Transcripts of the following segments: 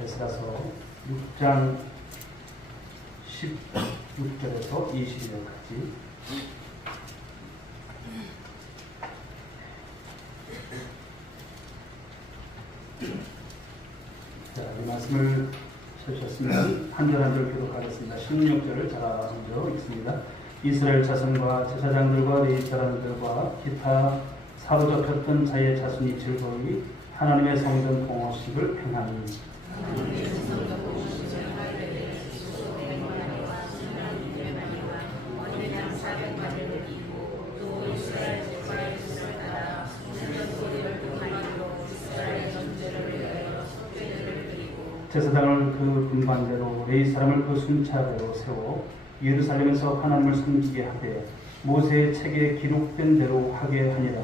에스라서 6장 16절에서 22절까지. 자, 이 말씀을 찾으셨으면 한 절 한 절 교독하겠습니다. 16절을 제가 먼저 읽습니다. 이스라엘 자손과 제사장들과 레위 사람들과 기타 사로잡혔던 자의 자손이 즐거이 하나님의 성전 봉헌식을 행하니. 제사장을 그 분반대로 레위 사람을 그 순차대로 세워 예루살렘에서 하나님을 섬기게 하되 모세의 책에 기록된 대로 하게 하니라.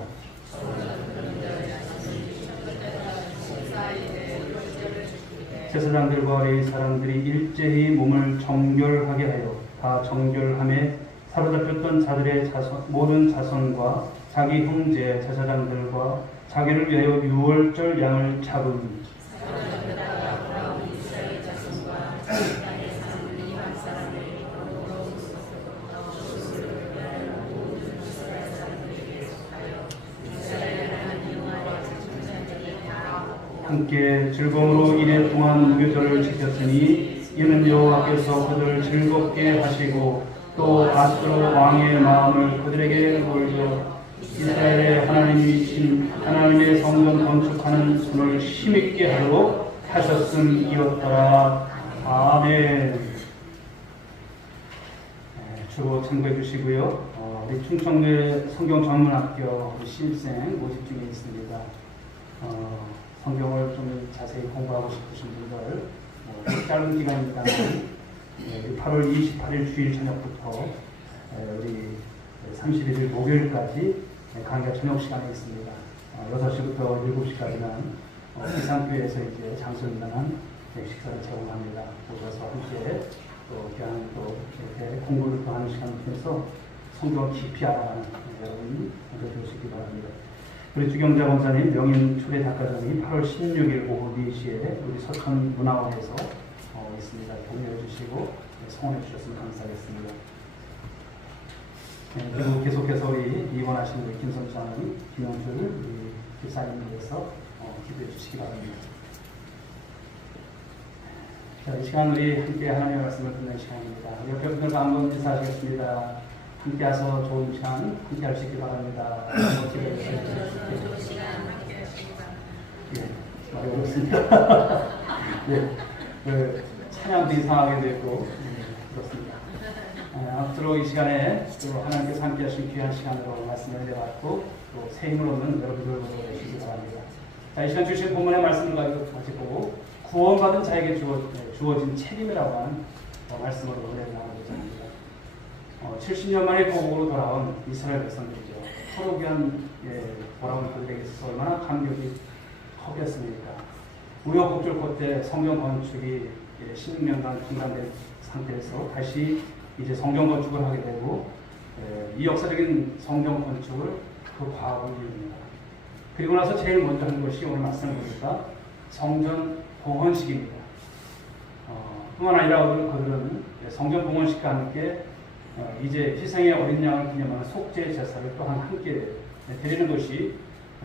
제사장들과 레위 사람들이 일제히 몸을 정결하게 하여 다 정결함에 사로잡혔던 자들의 모든 자손과 자기 형제 제사장들과 자기를 위하여 유월절 양을 잡은 함께 즐거움으로 이래 동안 무교절을 지켰으니 이는 여호와께서 그들을 즐겁게 하시고 또 아스로 왕의 마음을 그들에게 돌려 이스라엘의 하나님이신 하나님의 성전 건축하는 손을 힘있게 하도록 하셨음이었더라. 아멘. 주로 참고해 주시고요. 우리 충청도의 성경전문학교 신입생 모집 중에 있습니다. 성경을 좀 자세히 공부하고 싶으신 분들 짧은 기간입니다만 8월 28일 주일 저녁부터 우리 31일 목요일까지 강좌 저녁 시간에 있습니다. 6시부터 7시까지는 기상교회에서 이제 장소인단한 식사를 제공합니다. 오셔서 함께 또 그냥 또 이렇게 공부를 또 하는 시간을 통해서 성경을 깊이 알아가는 여러분 되시기 바랍니다. 우리 주경자 권사님 명인 초대 작가전이 8월 16일 오후 4시에 우리 서천 문화원에서 있습니다. 격려해 주시고 성원해 주셨으면 감사하겠습니다. 그리고 계속해서 우리 입원하신 우리 김선찬, 김영철 우리 집사님을 위해서 기도해 주시기 바랍니다. 자, 이 시간 우리 함께 하나님의 말씀을 듣는 시간입니다. 옆에 분들과 한번 인사하시겠습니다. 함께 와서 좋은 시간 함께 할 수 있기 바랍니다. 좋은 시간 함께 하십니다. 예, 말이 어렵습니다. 예, 찬양도 이상하게 되고 그렇습니다. 앞으로 이 시간에 또 하나님께서 함께 하신 귀한 시간으로 말씀을 내려받고 또 새 힘을 얻는 여러분들로 되시기 바랍니다. 자, 이 시간 주신 본문의 말씀을 가지고 구원받은 자에게 주어진 책임이라고 하는 말씀으로 은혜를 나누고자 합니다. 70년 만에 고국으로 돌아온 이스라엘 백성들이죠. 서로 귀한 돌아온 그들에게 있어서 얼마나 감격이 컸겠습니까? 우여곡절 끝에 성경 건축이 16년간 중단된 상태에서 다시 이제 성경 건축을 하게 되고 이 역사적인 성경 건축을 그 과업을 이룹니다. 그리고 나서 제일 먼저 하는 것이 오늘 말씀을 보니까 성전 봉헌식입니다. 뿐만 아니라 그들은 성전 봉헌식과 함께 이제 희생의 어린 양을 기념하는 속죄 제사를 또한 함께 드리는 것이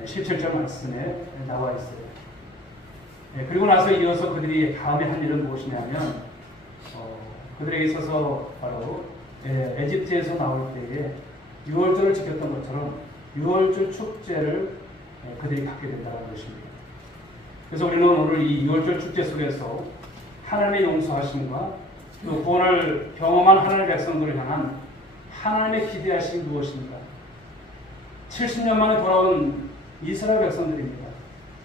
17절 말씀에 나와 있어요. 그리고 나서 이어서 그들이 다음에 한 일은 무엇이냐면 그들에게 있어서 바로 에집트에서 나올 때에 유월절을 지켰던 것처럼 유월절 축제를 그들이 갖게 된다는 것입니다. 그래서 우리는 오늘 이 유월절 축제 속에서 하나님의 용서하심과 또 구원을 경험한 하나님의 백성들을 향한 하나님의 기대하심이 무엇입니까? 70년 만에 돌아온 이스라엘 백성들입니다.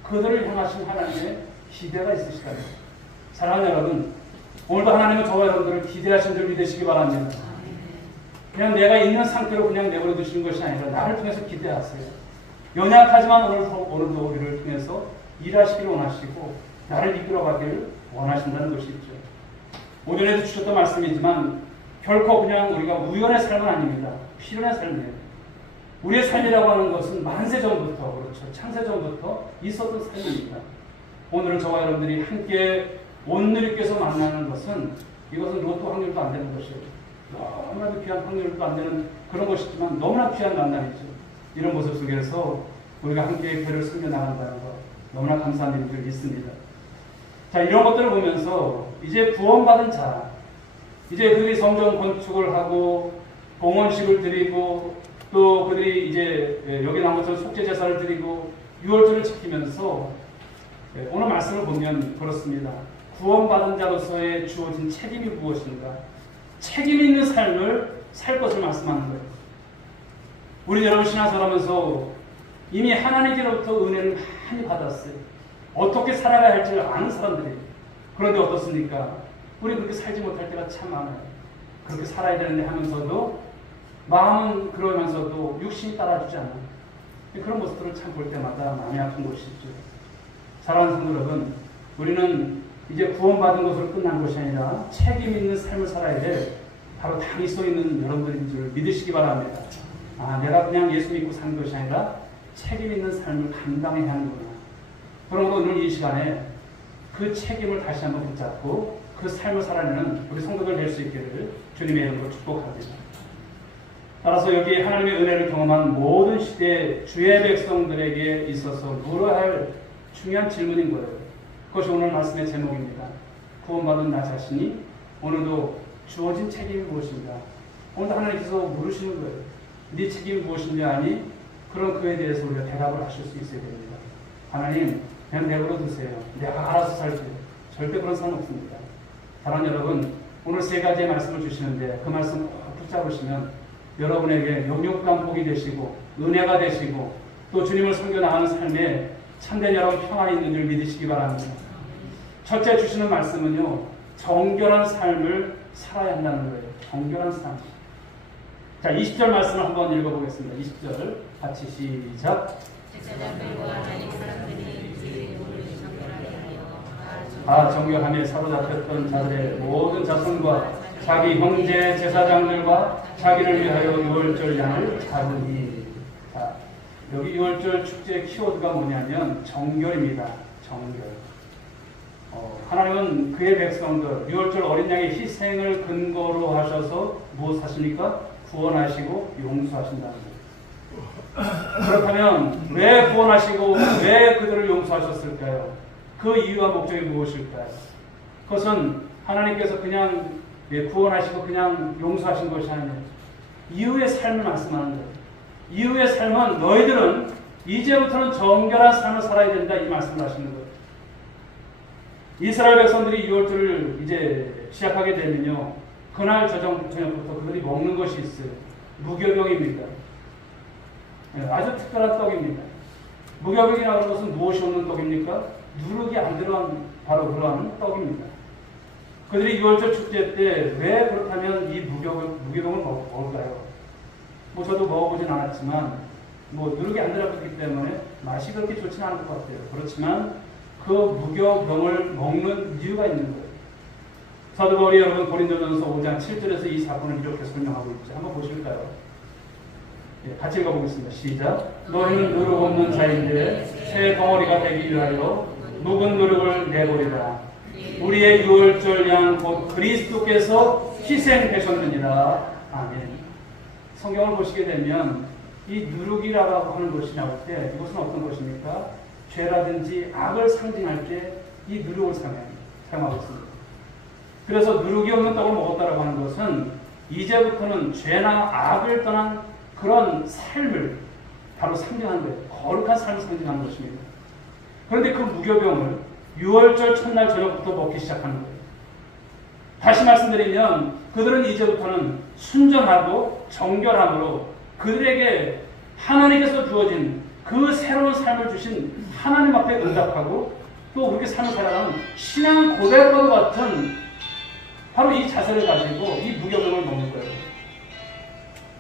그들을 향하신 하나님의 기대가 있으시다면 사랑하는 여러분, 오늘도 하나님은 저와 여러분들을 기대하신 줄 믿으시기 바랍니다. 그냥 내가 있는 상태로 그냥 내버려 두시는 것이 아니라 나를 통해서 기대하세요. 연약하지만 오늘도 우리를 통해서 일하시기를 원하시고 나를 이끌어가기를 원하신다는 것이죠. 오전에도 주셨던 말씀이지만 결코 그냥 우리가 우연의 삶은 아닙니다. 필연의 삶이에요. 우리의 삶이라고 하는 것은 만세 전부터, 그렇죠, 창세 전부터 있었던 삶입니다. 오늘은 저와 여러분들이 함께 온누리께서 만나는 것은 이것은 로또 확률도 안 되는 것이에요. 너무나도 귀한 확률도 안 되는 그런 것이지만 너무나 귀한 만남이죠. 이런 모습 속에서 우리가 함께 교회를 섬겨 나간다는 것 너무나 감사한 일들 믿습니다. 자, 이런 것들을 보면서 이제 구원받은 자, 이제 그들이 성전 건축을 하고 봉헌식을 드리고 또 그들이 이제 여기 나온 것처럼 속죄 제사를 드리고 유월절을 지키면서 오늘 말씀을 보면 그렇습니다. 구원받은 자로서의 주어진 책임이 무엇인가? 책임 있는 삶을 살 것을 말씀하는 거예요. 우리 여러분 신앙생활하면서 이미 하나님께로부터 은혜를 많이 받았어요. 어떻게 살아가야 할지를 아는 사람들이. 그런데 어떻습니까? 우리 그렇게 살지 못할 때가 참 많아요. 그렇게 살아야 되는데 하면서도 마음은 그러면서도 육신이 따라주지 않아요. 그런 모습들을 참 볼 때마다 마음이 아픈 것이 있죠. 사랑하는 성도 여러분, 우리는 이제 구원받은 것으로 끝난 것이 아니라 책임 있는 삶을 살아야 될 바로 당이 써 있는 여러분들인 줄 믿으시기 바랍니다. 내가 그냥 예수 믿고 사는 것이 아니라 책임 있는 삶을 감당해야 하는구나. 그러므로 오늘 이 시간에 그 책임을 다시 한번 붙잡고 그 삶을 살아내는 우리 성도들 될 수 있기를 주님의 이름으로 축복합니다. 따라서 여기 하나님의 은혜를 경험한 모든 시대 주의 백성들에게 있어서 물어야 할 중요한 질문인 거예요. 그것이 오늘 말씀의 제목입니다. 구원받은 나 자신이 오늘도 주어진 책임이 무엇인가? 오늘도 하나님께서 물으시는 거예요. 네 책임이 무엇인지 아니? 그런 그에 대해서 우리가 대답을 하실 수 있어야 됩니다. 하나님, 그냥 내버려 두세요. 내가 알아서 살게요. 절대 그런 사람 없습니다. 사랑하는 여러분, 오늘 세 가지의 말씀을 주시는데 그 말씀 꼭 붙잡으시면 여러분에게 영육간 복이 되시고 은혜가 되시고 또 주님을 섬겨 나가는 삶에 참된 여러분 평안이 있는 줄 믿으시기 바랍니다. 첫째 주시는 말씀은요, 정결한 삶을 살아야 한다는 거예요. 정결한 삶. 자, 20절 말씀을 한번 읽어보겠습니다. 20절 같이 시작. 정결함에 사로잡혔던 자들의 모든 자손과 자기 형제 제사장들과 자기를 위하여 유월절 양을 잡으니. 자, 여기 유월절 축제의 키워드가 뭐냐면 정결입니다. 정결. 하나님은 그의 백성들 유월절 어린 양의 희생을 근거로 하셔서 무엇 하십니까? 구원하시고 용서하신다는 거예요. 그렇다면 왜 구원하시고 왜 그들을 용서하셨을까요? 그 이유와 목적이 무엇일까요? 그것은 하나님께서 그냥 구원하시고 그냥 용서하신 것이 아니에요. 이후의 삶을 말씀하는 거예요. 이후의 삶은 너희들은 이제부터는 정결한 삶을 살아야 된다, 이 말씀을 하시는 거예요. 이스라엘 백성들이 유월절을 이제 시작하게 되면요, 그날 저녁부터 그들이 먹는 것이 있어요. 무교병입니다. 아주 특별한 떡입니다. 무교병이라고 하는 것은 무엇이 없는 떡입니까? 누룩이 안 들어간 바로 그러한 떡입니다. 그들이 유월절 축제 때 왜 그렇다면 이 무교병을 먹을까요? 저도 먹어보진 않았지만 누룩이 안 들어갔기 때문에 맛이 그렇게 좋지는 않을 것 같아요. 그렇지만 그 무교병을 먹는 이유가 있는 거예요. 사도 바울이 여러분 고린도전서 5장 7절에서 이 사건을 이렇게 설명하고 있죠. 한번 보실까요? 같이 읽어보겠습니다. 시작. 너희는 누룩 없는 자인데 새 덩어리가 되기 위하여 묵은 누룩을 내버리라. 우리의 유월절 양 곧 그리스도께서 희생되셨느니라. 아멘. 성경을 보시게 되면 이 누룩이라고 하는 것이 나올 때 이것은 어떤 것입니까? 죄라든지 악을 상징할 때 이 누룩을 사용하고 있습니다. 그래서 누룩이 없는 떡을 먹었다라고 하는 것은 이제부터는 죄나 악을 떠난 그런 삶을 바로 상징하는 거예요. 거룩한 삶을 상징하는 것입니다. 그런데 그 무교병을 유월절 첫날 저녁부터 먹기 시작하는 거예요. 다시 말씀드리면 그들은 이제부터는 순전하고 정결함으로 그들에게 하나님께서 주어진 그 새로운 삶을 주신 하나님 앞에 응답하고 또 그렇게 삶을 살아가는 신앙 고백과도 같은 바로 이 자세를 가지고 이 무교병을 먹는 거예요.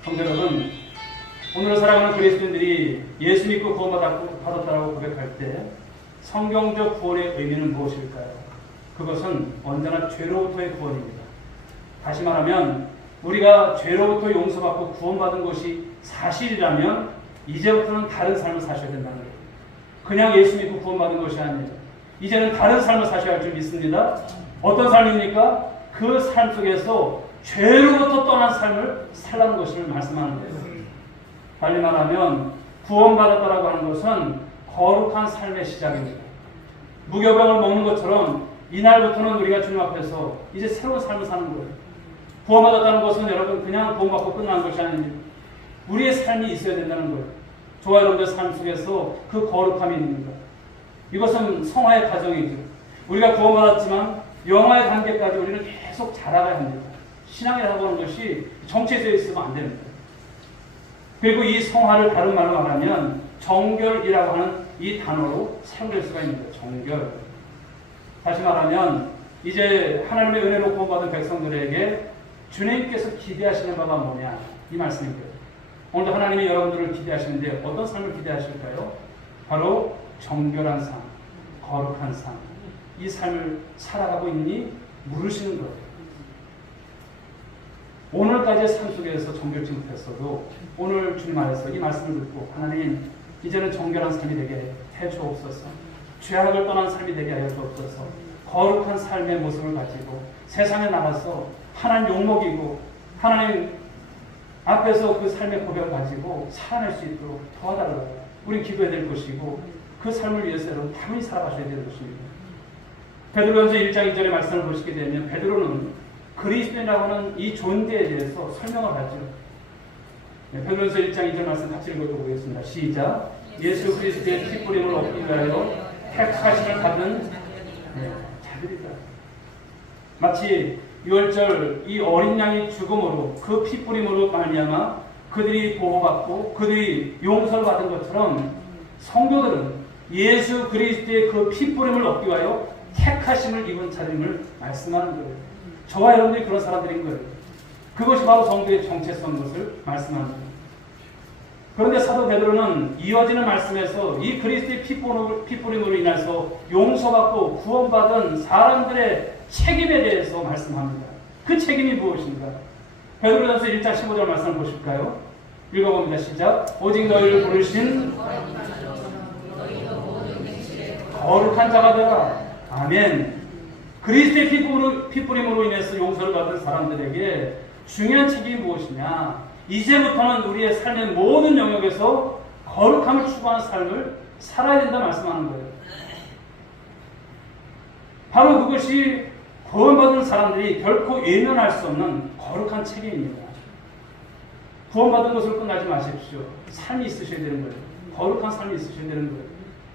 성도 여러분, 오늘을 살아가는 그리스도인들이 예수 믿고 구원받았다고 고백할 때 성경적 구원의 의미는 무엇일까요? 그것은 언제나 죄로부터의 구원입니다. 다시 말하면 우리가 죄로부터 용서받고 구원받은 것이 사실이라면 이제부터는 다른 삶을 사셔야 된다는 거예요. 그냥 예수 믿고 구원받은 것이 아니에요. 이제는 다른 삶을 사셔야 할 줄 믿습니다. 어떤 삶입니까? 그 삶 속에서 죄로부터 떠난 삶을 살라는 것을 말씀하는 거예요. 달리 말하면 구원받았다라고 하는 것은 거룩한 삶의 시작입니다. 무교병을 먹는 것처럼 이날부터는 우리가 주님 앞에서 이제 새로운 삶을 사는 거예요. 구원받았다는 것은 여러분 그냥 구원받고 끝나는 것이 아닙니다. 우리의 삶이 있어야 된다는 거예요. 저와 여러분들 삶 속에서 그 거룩함이 있는 것. 이것은 성화의 과정이죠. 우리가 구원받았지만 영화의 단계까지 우리는 계속 자라가야 합니다. 신앙이라고 하는 것이 정체되어 있으면 안 됩니다. 그리고 이 성화를 다른 말로 말하면 정결이라고 하는 이 단어로 사용될 수가 있는 거예요. 정결. 다시 말하면 이제 하나님의 은혜로 구원받은 백성들에게 주님께서 기대하시는 바가 뭐냐 이 말씀입니다. 오늘도 하나님이 여러분들을 기대하시는데 어떤 삶을 기대하실까요? 바로 정결한 삶, 거룩한 삶. 이 삶을 살아가고 있니? 물으시는 거예요. 오늘까지의 삶 속에서 정결치 못했어도 오늘 주님 안에서 이 말씀을 듣고 하나님 이제는 정결한 삶이 되게 해 주옵소서. 죄악을 떠난 삶이 되게 하여 주옵소서. 거룩한 삶의 모습을 가지고 세상에 나가서 하나님 욕먹이고 하나님 앞에서 그 삶의 고백을 가지고 살아낼 수 있도록 도와달라고 우린 기도해야 될 것이고 그 삶을 위해서 여러분 당연히 살아가셔야 될 것입니다. 베드로전서 1장 2절의 말씀을 보시게 되면 베드로는 그리스도인이라고 하는 이 존재에 대해서 설명을 하죠. 베드로전서 1장 2절 말씀 같이 읽어보겠습니다. 시작. 예수 그리스도의 피 뿌림을 얻기 위하여 택하심을 받은 자들이다. 마치 6절 이 어린 양의 죽음으로 그 피 뿌림으로 말미암아 그들이 보호받고 그들이 용서를 받은 것처럼 성도들은 예수 그리스도의 그 피 뿌림을 얻기 위하여 택하심을 입은 자임을 말씀하는 거예요. 저와 여러분들이 그런 사람들인 거예요. 그것이 바로 성도의 정체성인 것을 말씀하는 거예요. 그런데 사도 베드로는 이어지는 말씀에서 이 그리스도의 피 뿌림으로 인해서 용서받고 구원받은 사람들의 책임에 대해서 말씀합니다. 그 책임이 무엇인가? 베드로전서 1장 15절 말씀을 보실까요? 읽어봅니다. 시작. 오직 너희를 부르신 거룩한 자가 되라. 아멘. 그리스도의 피 뿌림으로 인해서 용서를 받은 사람들에게 중요한 책임이 무엇이냐? 이제부터는 우리의 삶의 모든 영역에서 거룩함을 추구하는 삶을 살아야 된다 말씀하는 거예요. 바로 그것이 구원받은 사람들이 결코 외면할 수 없는 거룩한 책임입니다. 구원받은 것으로 끝나지 마십시오. 삶이 있으셔야 되는 거예요. 거룩한 삶이 있으셔야 되는 거예요.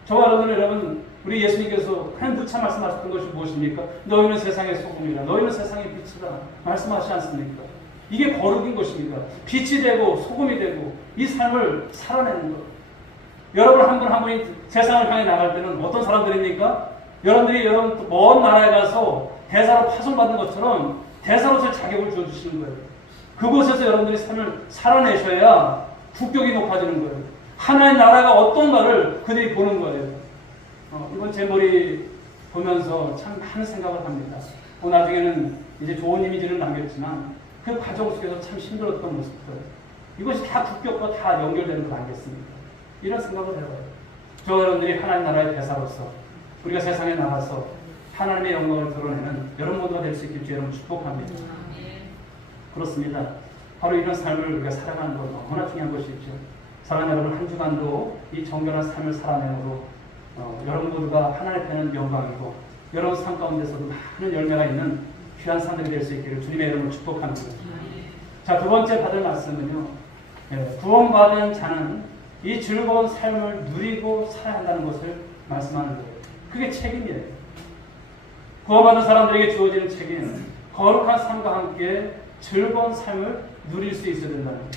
저와 여러분, 우리 예수님께서 한 누차 말씀하셨던 것이 무엇입니까? 너희는 세상의 소금이라, 너희는 세상의 빛이라 말씀하시지 않습니까? 이게 거룩인 것입니다. 빛이 되고 소금이 되고 이 삶을 살아내는 것. 여러분 한 분 한 분이 세상을 향해 나갈 때는 어떤 사람들입니까? 여러분들이 여러분 먼 나라에 가서 대사로 파송받은 것처럼 대사로서 자격을 주어주시는 거예요. 그곳에서 여러분들이 삶을 살아내셔야 국격이 높아지는 거예요. 하나의 나라가 어떤가를 그들이 보는 거예요. 이번 제 머리 보면서 참 많은 생각을 합니다. 나중에는 이제 좋은 이미지를 남겼지만 그 과정 속에서 참 힘들었던 모습들, 이것이 다 국격과 다 연결되는 것 아니겠습니까? 이런 생각을 해봐요. 저 여러분들이 하나님 나라의 대사로서 우리가 세상에 나가서 하나님의 영광을 드러내는 여러분 모두가 될 수 있길 주 여러분 축복합니다. 그렇습니다. 바로 이런 삶을 우리가 살아가는 것 너무나 중요한 것이죠. 사랑하는 여러분, 한 주간도 이 정결한 삶을 살아내므로 여러분 모두가 하나님 앞에는 영광이고 여러분 삶 가운데서도 많은 열매가 있는 귀한 삶들이 될 수 있기를 주님의 이름으로 축복합니다. 자, 두 번째 받을 말씀은요. 구원받은 자는 이 즐거운 삶을 누리고 살아야 한다는 것을 말씀하는 거예요. 그게 책임이에요. 구원받은 사람들에게 주어지는 책임, 거룩한 삶과 함께 즐거운 삶을 누릴 수 있어야 된다는 거예요.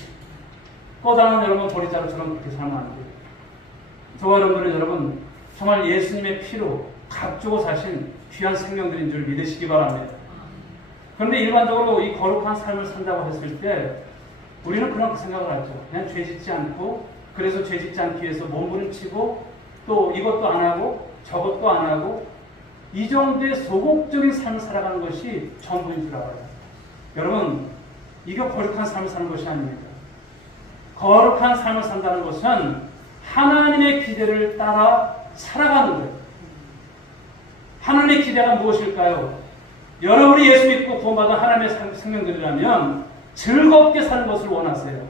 꼬다는 여러분 보리자루처럼 그렇게 살면 안 돼요. 저와 여러분들은 여러분 정말 예수님의 피로 값주고 사신 귀한 생명들인 줄 믿으시기 바랍니다. 그런데 일반적으로 이 거룩한 삶을 산다고 했을 때 우리는 그런 생각을 하죠. 그냥 죄 짓지 않고, 그래서 죄 짓지 않기 위해서 몸부림치고 또 이것도 안 하고 저것도 안 하고 이 정도의 소극적인 삶을 살아가는 것이 전부인 줄 알아요. 여러분, 이게 거룩한 삶을 사는 것이 아닙니다. 거룩한 삶을 산다는 것은 하나님의 기대를 따라 살아가는 거예요. 하나님의 기대가 무엇일까요? 여러분이 예수 믿고 구원받은 하나님의 생명들이라면 즐겁게 사는 것을 원하세요.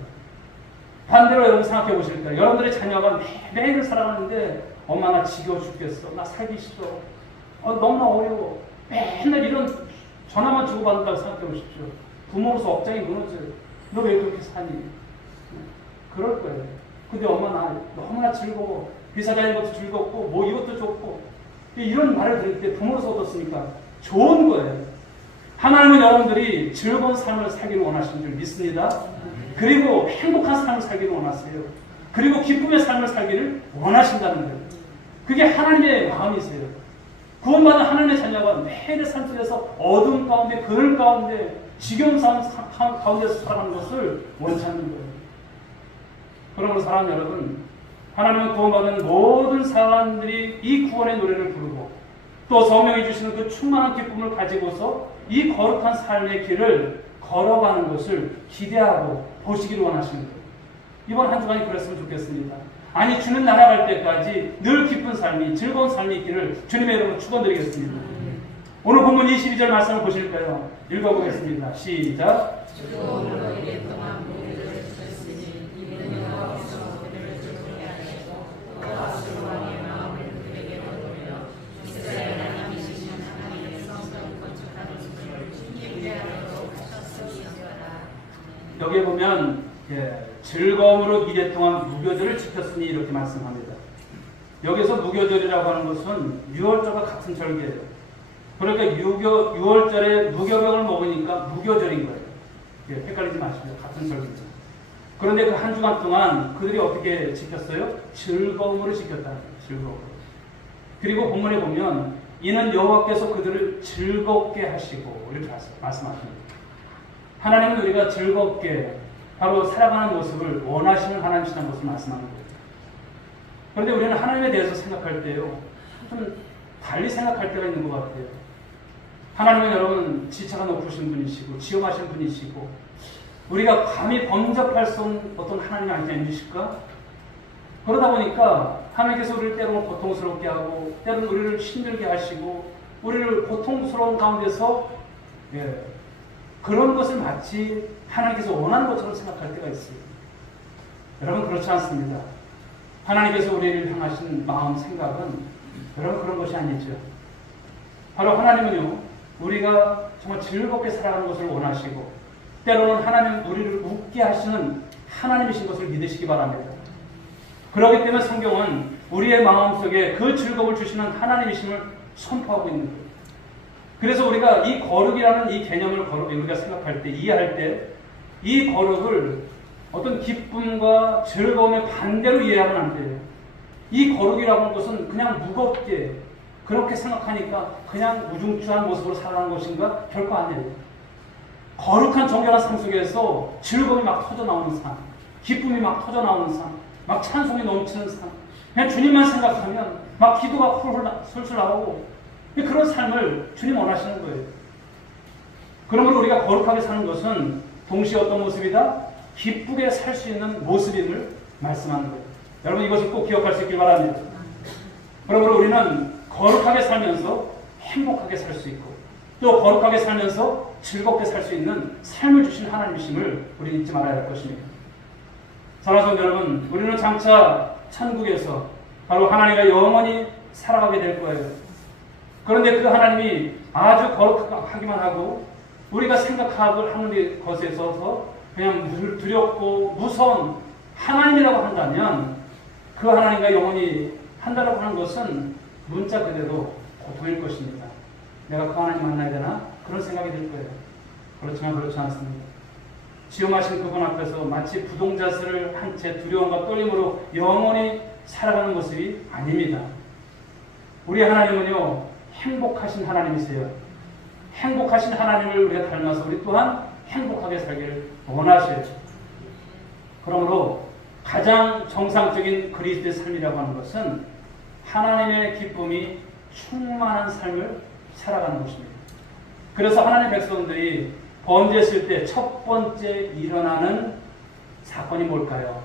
반대로 여러분 생각해 보실까요? 여러분들의 자녀가 매일 살아가는데 엄마 나 지겨워 죽겠어. 나 살기 싫어. 너무나 어려워. 맨날 이런 전화만 주고받는다고 생각해 보십시오. 부모로서 억장이 무너져요. 너 왜 그렇게 사니? 그럴 거예요. 근데 엄마 나 너무나 즐거워. 회사 다니는 것도 즐겁고 뭐 이것도 좋고 이런 말을 들을 때 부모로서 어떻습니까? 좋은 거예요. 하나님은 여러분들이 즐거운 삶을 살기를 원하시는 줄 믿습니다. 그리고 행복한 삶을 살기를 원하세요. 그리고 기쁨의 삶을 살기를 원하신다는 거예요. 그게 하나님의 마음이세요. 구원받은 하나님의 자녀가 매일의 삶 속에서 어둠 가운데, 그늘 가운데, 지겨운 삶 가운데서 살아가는 것을 원치 않는 거예요. 그러므로 사랑하는 여러분, 하나님은 구원받은 모든 사람들이 이 구원의 노래를 부르고 또 성령이 주시는 그 충만한 기쁨을 가지고서 이 거룩한 삶의 길을 걸어가는 것을 기대하고 보시기를 원하시는 거예요. 이번 한 주간이 그랬으면 좋겠습니다. 아니 주는 날아갈 때까지 늘 기쁜 삶이, 즐거운 삶이 있기를 주님의 이름으로 축원드리겠습니다. 오늘 본문 22절 말씀을 보실까요? 읽어보겠습니다. 시작. 즐거움으로 오랫동안 모두를 주셨으니 이는 여호와께서 그들을 즐겁게 하시고 또 아수르왕의 마음을 그들에게로 돌려 이스라엘 하나님이신 하나님의 성전을 건축하는 것을 기대하도록 하셨으리이다. 여기에 보면 즐거움으로 이랫동안 무교절을 지켰으니 이렇게 말씀합니다. 여기서 무교절이라고 하는 것은 유월절과 같은 절기예요. 그러니까 6월절에 무교병을 먹으니까 무교절인 거예요. 헷갈리지 마시고요. 같은 절기죠. 그런데 그 한 주간 동안 그들이 어떻게 지켰어요? 즐거움으로 지켰다는 거예요. 즐거움으로. 그리고 본문에 보면 이는 여호와께서 그들을 즐겁게 하시고 이렇게 말씀하십니다. 하나님은 우리가 즐겁게 바로 살아가는 모습을 원하시는 하나님이시라는 것을 말씀하는 거예요. 그런데 우리는 하나님에 대해서 생각할 때요, 좀 달리 생각할 때가 있는 것 같아요. 하나님은 여러분 지체가 높으신 분이시고 지엄하신 분이시고 우리가 감히 범접할 수 없는 어떤 하나님이 아니실까? 그러다 보니까 하나님께서 우리를 때로는 고통스럽게 하고 때로는 우리를 힘들게 하시고 우리를 고통스러운 가운데서 그런 것을 마치 하나님께서 원하는 것처럼 생각할 때가 있어요. 여러분 그렇지 않습니다. 하나님께서 우리를 향하신 마음, 생각은 여러분 그런 것이 아니죠. 바로 하나님은요, 우리가 정말 즐겁게 살아가는 것을 원하시고 때로는 하나님 우리를 웃게 하시는 하나님이신 것을 믿으시기 바랍니다. 그렇기 때문에 성경은 우리의 마음속에 그 즐거움을 주시는 하나님이심을 선포하고 있는 거예요. 그래서 우리가 이 거룩이라는 이 개념을 우리가 생각할 때, 이해할 때 이 거룩을 어떤 기쁨과 즐거움의 반대로 이해하면 안 돼요. 이 거룩이라고 하는 것은 그냥 무겁게 그렇게 생각하니까 그냥 우중충한 모습으로 살아가는 것인가? 결코 아니에요. 거룩한 정결한 삶 속에서 즐거움이 막 터져나오는 삶, 기쁨이 막 터져나오는 삶, 막 찬송이 넘치는 삶, 그냥 주님만 생각하면 막 기도가 술술 나오고 그런 삶을 주님 원하시는 거예요. 그러므로 우리가 거룩하게 사는 것은 동시에 어떤 모습이다? 기쁘게 살 수 있는 모습임을 말씀하는 거예요. 여러분 이것을 꼭 기억할 수 있길 바랍니다. 그러므로 우리는 거룩하게 살면서 행복하게 살 수 있고 또 거룩하게 살면서 즐겁게 살 수 있는 삶을 주신 하나님이심을 우리는 잊지 말아야 할 것입니다. 사랑하는 여러분, 우리는 장차 천국에서 바로 하나님과 영원히 살아가게 될 거예요. 그런데 그 하나님이 아주 거룩하기만 하고 우리가 생각하는 것에 있어서 그냥 두렵고 무서운 하나님이라고 한다면 그 하나님과 영원히 한다라고 하는 것은 문자 그대로 고통일 것입니다. 내가 그 하나님 만나야 되나? 그런 생각이 들 거예요. 그렇지만 그렇지 않습니다. 지엄하신 그분 앞에서 마치 부동자스를 한 채 두려움과 떨림으로 영원히 살아가는 모습이 아닙니다. 우리 하나님은요, 행복하신 하나님이세요. 행복하신 하나님을 우리가 닮아서 우리 또한 행복하게 살기를 원하셔요. 그러므로 가장 정상적인 그리스도의 삶이라고 하는 것은 하나님의 기쁨이 충만한 삶을 살아가는 것입니다. 그래서 하나님의 백성들이 범죄했을 때 첫 번째 일어나는 사건이 뭘까요?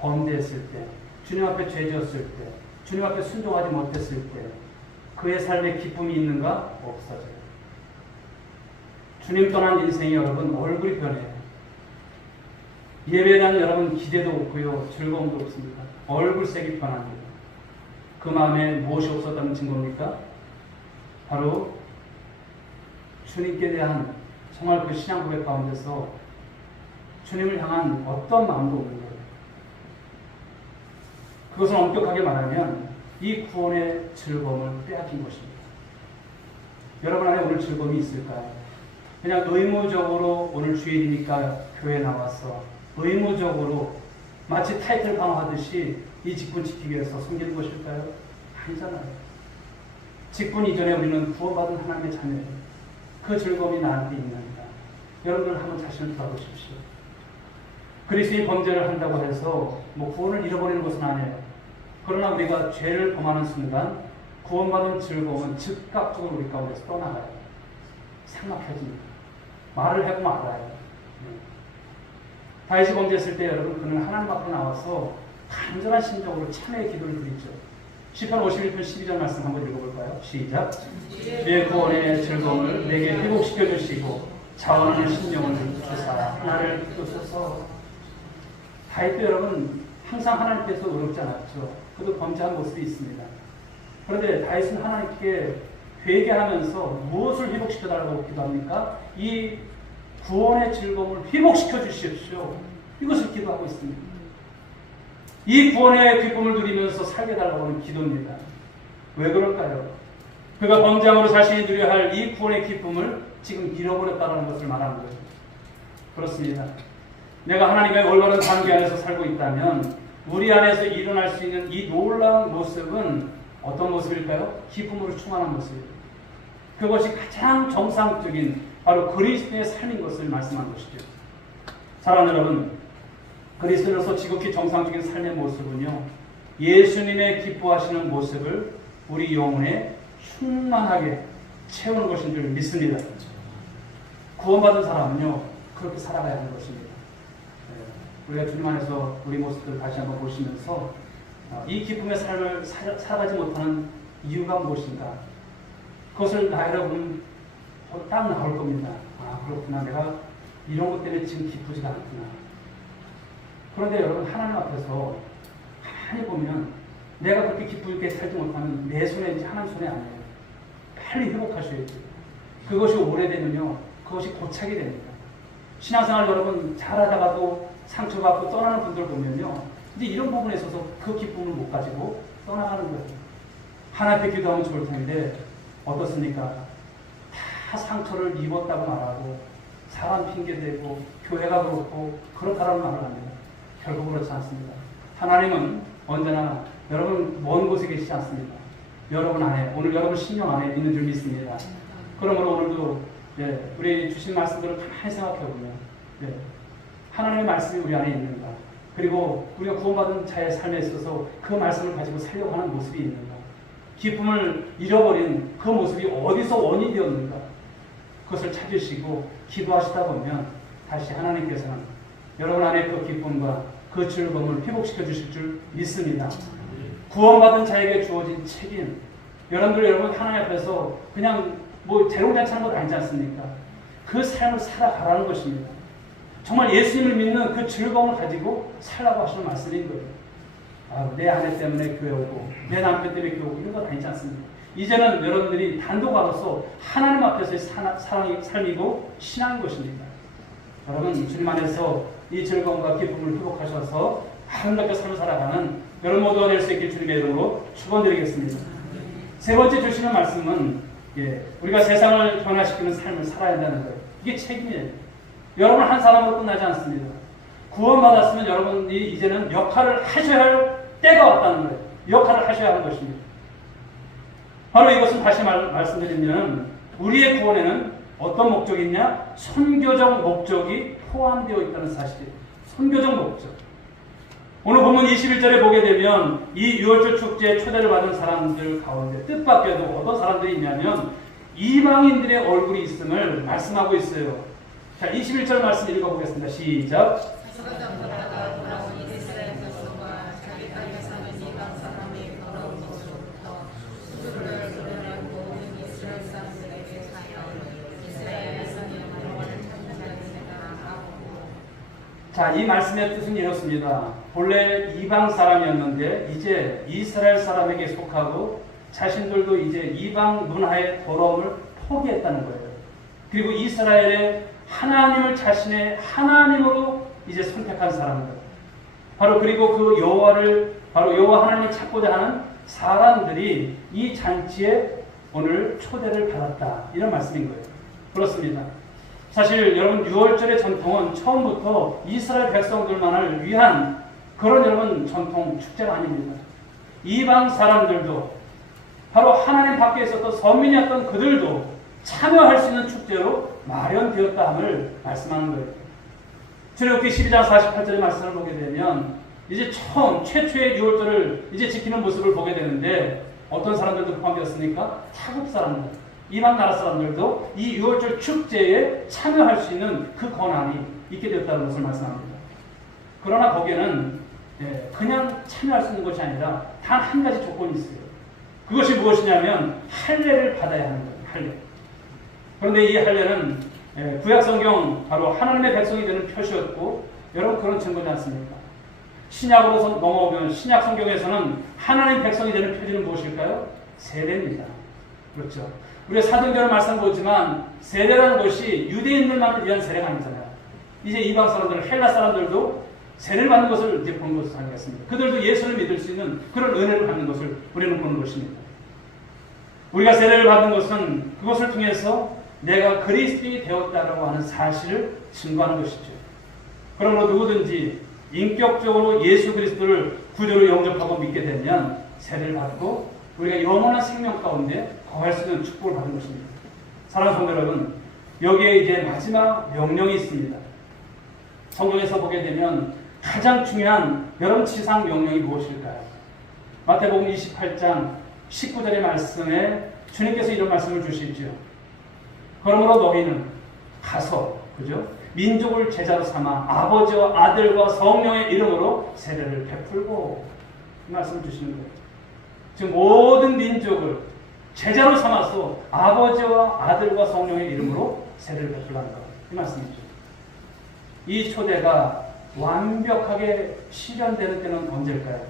범죄했을 때, 주님 앞에 죄 지었을 때, 주님 앞에 순종하지 못했을 때, 그의 삶에 기쁨이 있는가? 없어져요. 주님 떠난 인생이 여러분 얼굴이 변해요. 예배에 대한 여러분 기대도 없고요. 즐거움도 없습니다. 얼굴색이 변합니다. 그 마음에 무엇이 없었다는 증거입니까? 바로 주님께 대한 정말 그 신앙 고백 가운데서 주님을 향한 어떤 마음도 없는 거예요. 그것을 엄격하게 말하면 이 구원의 즐거움을 빼앗긴 것입니다. 여러분 안에 오늘 즐거움이 있을까요? 그냥 의무적으로 오늘 주일이니까 교회 나와서 의무적으로 마치 타이틀 강화하듯이 이 직분 지키기 위해서 섬기는 것일까요? 아니잖아요. 직분 이전에 우리는 구원받은 하나님의 자녀예요. 그 즐거움이 나한테 있는가? 여러분들 한번 자신을 돌아보십시오. 그리스도의 범죄를 한다고 해서 뭐 구원을 잃어버리는 것은 아니에요. 그러나 우리가 죄를 범하는 순간 구원받은 즐거움은 즉각적으로 우리 가운데서 떠나가요. 삭막해집니다. 말을 해도 말아요. 다윗이 범죄했을 때 여러분 그는 하나님 앞에 나와서 간절한 심정으로 참회의 기도를 드리죠. 시편 51편 12절 말씀 한번 읽어볼까요? 시작. 주의 구원의 즐거움을 내게 회복시켜 주시고 자원하는 심령을 주사 나를 이끌소서. 다윗도 여러분 항상 하나님께서 어렵지 않았죠. 그도 범죄한 모습이 있습니다. 그런데 다윗은 하나님께 회개하면서 무엇을 회복시켜달라고 기도합니까? 이 구원의 즐거움을 회복시켜 주십시오. 이것을 기도하고 있습니다. 이 구원의 기쁨을 누리면서 살게 달라고 하는 기도입니다. 왜 그럴까요? 그가 범죄함으로 자신이 누려야 할 이 구원의 기쁨을 지금 잃어버렸다는 것을 말하는 거예요. 그렇습니다. 내가 하나님의 올바른 관계 안에서 살고 있다면 우리 안에서 일어날 수 있는 이 놀라운 모습은 어떤 모습일까요? 기쁨으로 충만한 모습이에요. 그것이 가장 정상적인 바로 그리스도의 삶인 것을 말씀한 것이죠. 사랑하는 여러분, 그리스도로서 지극히 정상적인 삶의 모습은요, 예수님의 기뻐하시는 모습을 우리 영혼에 충만하게 채우는 것인 줄 믿습니다. 구원받은 사람은요, 그렇게 살아가야 하는 것입니다. 우리가 주님 안에서 우리 모습들을 다시 한번 보시면서 이 기쁨의 삶을 살아가지 못하는 이유가 무엇인가? 그것을 여러분 딱 나올 겁니다. 아, 그렇구나. 내가 이런 것 때문에 지금 기쁘지가 않구나. 그런데 여러분 하나님 앞에서 가만히 보면 내가 그렇게 기쁘게 살지 못하면 내 손에 하나님 손에 아니에요. 빨리 회복하셔야죠. 그것이 오래되면요, 그것이 고착이 됩니다. 신앙생활 여러분 잘하다가도 상처받고 떠나는 분들 보면요, 이제 이런 부분에 있어서 그 기쁨을 못 가지고 떠나가는 거예요. 하나님 앞에 기도하면 좋을 텐데 어떻습니까? 다 상처를 입었다고 말하고 사람 핑계대고 교회가 그렇고 그렇다라는 말을 합니다. 결국 그렇지 않습니다. 하나님은 언제나 여러분 먼 곳에 계시지 않습니다. 여러분 안에, 오늘 여러분 신령 안에 있는 줄 믿습니다. 그러므로 오늘도 우리 주신 말씀들을 가만히 생각해보면 하나님의 말씀이 우리 안에 있는가, 그리고 우리가 구원받은 자의 삶에 있어서 그 말씀을 가지고 살려고 하는 모습이 있는가, 기쁨을 잃어버린 그 모습이 어디서 원인이 되었는가, 그것을 찾으시고 기도하시다 보면 다시 하나님께서는 여러분 안에 그 기쁨과 그 즐거움을 회복시켜 주실 줄 믿습니다. 구원받은 자에게 주어진 책임, 여러분 하나님 앞에서 그냥 뭐 대롱대롱하는 것 아니지 않습니까? 그 삶을 살아가라는 것입니다. 정말 예수님을 믿는 그 즐거움을 가지고 살라고 하시는 말씀인 거예요. 아, 내 아내 때문에 교회 오고 내 남편 때문에 교회 오고 이런 건 아니지 않습니까? 이제는 여러분들이 단독으로서 하나님 앞에서의 삶이고 신앙인 것입니다. 여러분 주님 안에서 이 즐거움과 기쁨을 회복하셔서 아름답게 삶을 살아가는 여러분 모두가 될 수 있길 주님의 이름으로 축원드리겠습니다. 세 번째 주시는 말씀은 우리가 세상을 변화시키는 삶을 살아야 한다는 거예요. 이게 책임이에요. 여러분 한 사람으로 끝나지 않습니다. 구원받았으면 여러분이 이제는 역할을 하셔야 할 때가 왔다는 거예요. 역할을 하셔야 하는 것입니다. 바로 이것은 다시 말씀드리면 우리의 구원에는 어떤 목적이 있냐? 선교적 목적이 포함되어 있다는 사실이에요. 선교적 목적. 오늘 본문 21절에 보게 되면 이 유월절 축제에 초대를 받은 사람들 가운데 뜻밖에도 어떤 사람들이 있냐면 이방인들의 얼굴이 있음을 말씀하고 있어요. 자, 21절 말씀 읽어보겠습니다. 시작. 자, 이 말씀의 뜻은 이렇습니다. 본래 이방 사람이었는데 이제 이스라엘 사람에게 속하고 자신들도 이제 이방 문화의 더러움을 포기했다는 거예요. 그리고 이스라엘의 하나님을 자신의 하나님으로 이제 선택한 사람들. 바로 그리고 그 여호와를 바로 여호와 하나님을 찾고자 하는 사람들이 이 잔치에 오늘 초대를 받았다. 이런 말씀인 거예요. 그렇습니다. 사실 여러분 6월절의 전통은 처음부터 이스라엘 백성들만을 위한 그런 여러분 전통 축제가 아닙니다. 이방 사람들도 바로 하나님 밖에 있었던 선민이었던 그들도 참여할 수 있는 축제로 마련되었다 함을 말씀하는 거예요. 출애굽기 12장 48절의 말씀을 보게 되면 이제 최초의 6월절을 이제 지키는 모습을 보게 되는데 어떤 사람들도 포함되었습니까? 타국 사람들, 이방 나라 사람들도 이 6월절 축제에 참여할 수 있는 그 권한이 있게 되었다는 것을 말씀합니다. 그러나 거기에는 그냥 참여할 수 있는 것이 아니라 단 한 가지 조건이 있어요. 그것이 무엇이냐면 할례를 받아야 하는 거예요. 할례. 그런데 이 할례는 구약성경 바로 하나님의 백성이 되는 표시였고 여러분 그런 증거지 않습니까? 신약으로 넘어오면 신약 성경에서는 하나님 백성이 되는 표지는 무엇일까요? 세례입니다. 그렇죠. 우리가 사도행전을 말씀 보지만 세례라는 것이 유대인들만을 위한 세례가 아니잖아요. 이제 이방 사람들, 헬라 사람들도 세례를 받는 것을 이제 보는 것을 하겠습니다. 그들도 예수를 믿을 수 있는 그런 은혜를 받는 것을 우리는 보는 것입니다. 우리가 세례를 받는 것은 그것을 통해서 내가 그리스도인이 되었다라고 하는 사실을 증거하는 것이죠. 그러므로 누구든지 인격적으로 예수 그리스도를 구주로 영접하고 믿게 되면 세례를 받고 우리가 영원한 생명 가운데 거할 수 있는 축복을 받은 것입니다. 사랑하는 성도 여러분, 여기에 이제 마지막 명령이 있습니다. 성경에서 보게 되면 가장 중요한 여러분 지상 명령이 무엇일까요? 마태복음 28장 19절의 말씀에 주님께서 이런 말씀을 주시죠. 그러므로 너희는 가서, 그죠? 민족을 제자로 삼아 아버지와 아들과 성령의 이름으로 세례를 베풀고 이 말씀을 주시는 거예요. 지금 모든 민족을 제자로 삼아서 아버지와 아들과 성령의 이름으로 세례를 베풀라는 것. 이 말씀이죠. 이 초대가 완벽하게 실현되는 때는 언제일까요?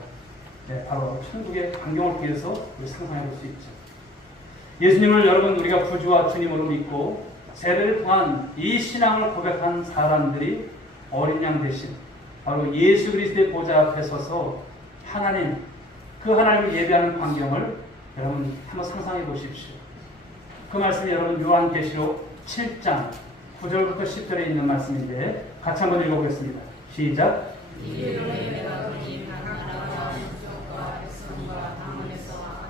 네, 바로 천국의 광경을 통해서 우리 상상해 볼 수 있죠. 예수님을 여러분 우리가 구주와 주님으로 믿고 세례를 통한 이 신앙을 고백한 사람들이 어린 양 대신 바로 예수 그리스도의 보좌 앞에 서서 하나님, 그 하나님을 예배하는 광경을 여러분 한번 상상해 보십시오. 그 말씀이 여러분 요한계시록 7장 9절부터 10절에 있는 말씀인데 같이 한번 읽어보겠습니다. 시작.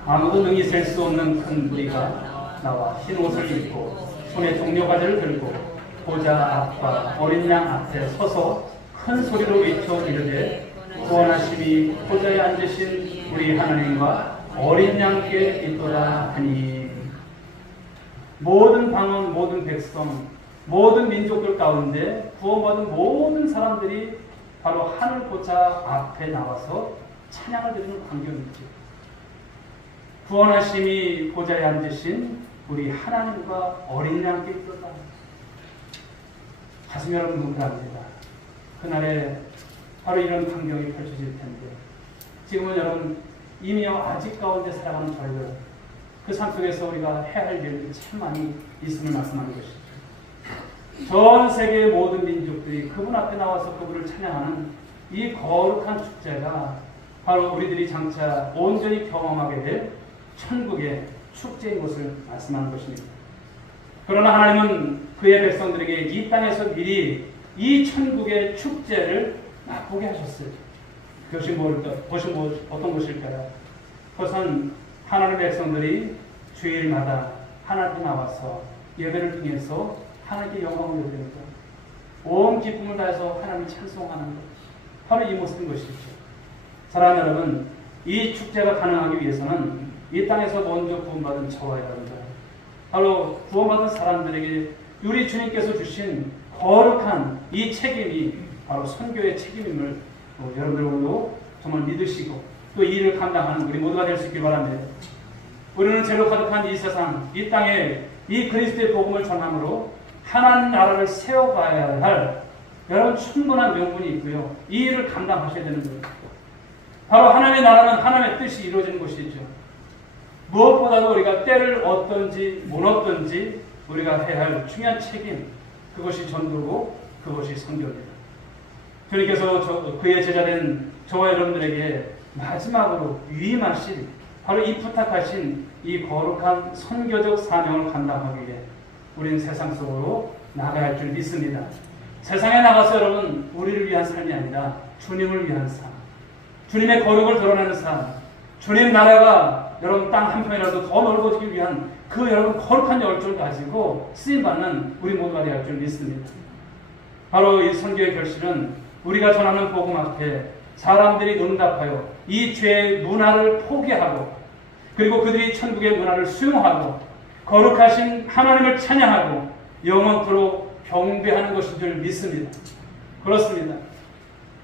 아무도 능히 셀 수 없는 큰 무리가 나와 흰 옷을 입고 손에 종려가지를 들고 보좌 앞과 어린 양 앞에 서서 큰 소리로 외쳐 이르되 구원하심이 보좌에 앉으신 우리 하나님과 어린 양께 있도다 하니. 모든 방언, 모든 백성, 모든 민족들 가운데 구원받은 모든 사람들이 바로 하늘 보좌 앞에 나와서 찬양을 드리는 광경이죠. 구원하심이 보좌에 앉으신 우리 하나님과 어린 양께 있도다. 가슴 여러분 눈물합니다. 그날에 바로 이런 광경이 펼쳐질 텐데 지금은 여러분 이미 아직 가운데 살아가는 저희들 그 삶 속에서 우리가 해야 할 일들이 참 많이 있음을 말씀하는 것이죠. 전 세계의 모든 민족들이 그분 앞에 나와서 그분을 찬양하는 이 거룩한 축제가 바로 우리들이 장차 온전히 경험하게 될 천국의 축제인 것을 말씀하는 것입니다. 그러나 하나님은 그의 백성들에게 이 땅에서 미리 이 천국의 축제를 맛보게 하셨어요. 그것이 어떤 것일까요? 그것은 하나님의 백성들이 주일마다 하나님께 나와서 예배를 통해서 하나님께 영광을 돌립니다. 온 기쁨을 다해서 하나님을 찬송하는 것. 바로 이 모습인 것이죠. 사랑하는 여러분, 이 축제가 가능하기 위해서는 이 땅에서 먼저 구원받은 저와 여러분들, 바로 구원받은 사람들에게 우리 주님께서 주신 거룩한 이 책임이 바로 선교의 책임임을 여러분들도 정말 믿으시고 또 이 일을 감당하는 우리 모두가 될 수 있길 바랍니다. 우리는 죄로 가득한 이 세상, 이 땅에 이 그리스도의 복음을 전함으로 하나님 나라를 세워가야 할 여러분 충분한 명분이 있고요. 이 일을 감당하셔야 되는 거예요. 바로 하나님의 나라는 하나님의 뜻이 이루어지는 것이죠. 무엇보다도 우리가 때를 얻든지 못 얻든지 우리가 해야 할 중요한 책임, 그것이 전도고 그것이 선교입니다. 주님께서 그의 제자된 저와 여러분들에게 마지막으로 위임하신, 바로 이 부탁하신 이 거룩한 선교적 사명을 감당하기 위해 우리는 세상 속으로 나가야 할 줄 믿습니다. 세상에 나가서 여러분 우리를 위한 삶이 아니라 주님을 위한 삶, 주님의 거룩을 드러내는 삶, 주님 나라가 여러분 땅 한편이라도 더 넓어지기 위한 그 여러분 거룩한 열정을 가지고 쓰임받는 우리 모두가 되어야 할 줄 믿습니다. 바로 이 선교의 결실은 우리가 전하는 복음 앞에 사람들이 응답하여 이 죄의 문화를 포기하고, 그리고 그들이 천국의 문화를 수용하고 거룩하신 하나님을 찬양하고 영원토록 경배하는 것인 줄 믿습니다. 그렇습니다.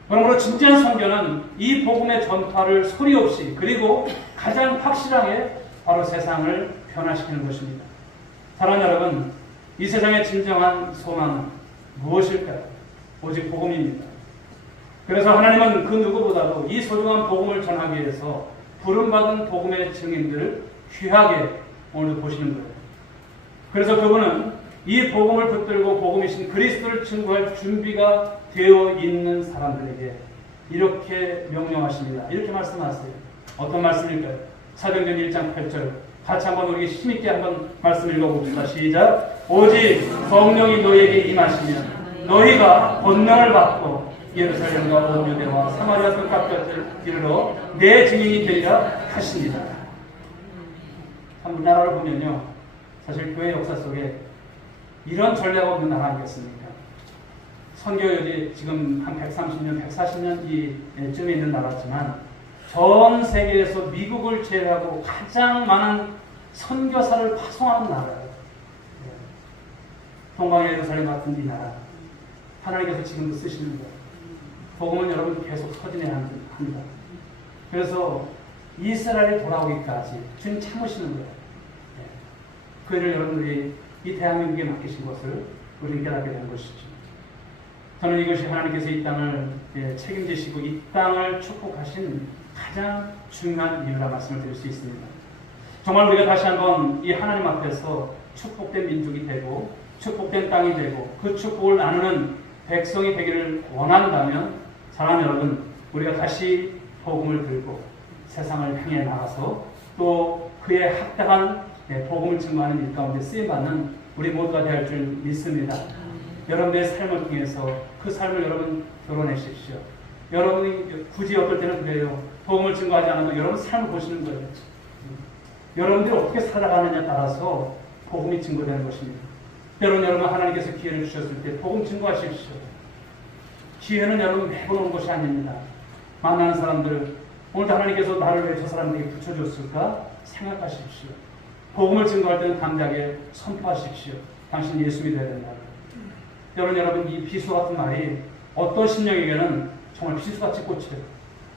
그러므로 진지한 선교는 이 복음의 전파를 소리 없이, 그리고 가장 확실하게 바로 세상을 변화시키는 것입니다. 사랑하는 여러분, 이 세상의 진정한 소망은 무엇일까요? 오직 복음입니다. 그래서 하나님은 그 누구보다도 이 소중한 복음을 전하기 위해서 부름받은 복음의 증인들을 귀하게 오늘 보시는 거예요. 그래서 그분은 이 복음을 붙들고 복음이신 그리스도를 증거할 준비가 되어 있는 사람들에게 이렇게 명령하십니다. 이렇게 말씀하세요. 어떤 말씀일까요? 사도행전 1장 8절 같이 한번 우리 힘있게 한번 말씀 읽어봅시다. 시작. 오직 성령이 너희에게 임하시면 너희가 권능을 받고 예루살렘과 온 유대와 사마리아 끝까지 이르러 내 증인이 되리라 하십니다. 우리나라를 보면요, 사실 교회 역사 속에 이런 전례가 없는 나라 아니겠습니까? 선교율이 지금 한 130년, 140년 쯤에 있는 나라지만 전 세계에서 미국을 제외하고 가장 많은 선교사를 파송하는 나라예요. 동방의 예루살렘 같은 이 나라, 하나님께서 지금도 쓰시는 거예요. 복음은 여러분 계속 서진해야 합니다. 그래서 이스라엘이 돌아오기까지 주님 참으시는 거예요. 그 일을 여러분들이 이 대한민국에 맡기신 것을 우리는 깨닫게 된 것이죠. 저는 이것이 하나님께서 이 땅을 책임지시고 이 땅을 축복하신 가장 중요한 이유라 말씀을 드릴 수 있습니다. 정말 우리가 다시 한번 이 하나님 앞에서 축복된 민족이 되고 축복된 땅이 되고 그 축복을 나누는 백성이 되기를 원한다면, 사랑하는 여러분, 우리가 다시 복음을 들고 세상을 향해 나가서 또 그의 합당한 복음을 증거하는 일 가운데 쓰임받는 우리 모두가 되어야 할 줄 믿습니다. 여러분의 삶을 통해서 그 삶을 여러분 드러내십시오. 여러분이 굳이 어떨 때는 그래요. 복음을 증거하지 않아도 여러분 삶을 보시는 거예요. 여러분들이 어떻게 살아가느냐에 따라서 복음이 증거되는 것입니다. 때로는 여러분 하나님께서 기회를 주셨을 때 복음 증거하십시오. 기회는 여러분 매번 온 것이 아닙니다. 만나는 사람들, 오늘도 하나님께서 나를 왜 저 사람들에게 붙여줬을까 생각하십시오. 복음을 증거할 때는 담대하게 선포하십시오. 당신 예수 믿어야 된다. 여러분 이 비수 같은 말이 어떤 심령에게는 정말 비수같이 꽂혀요.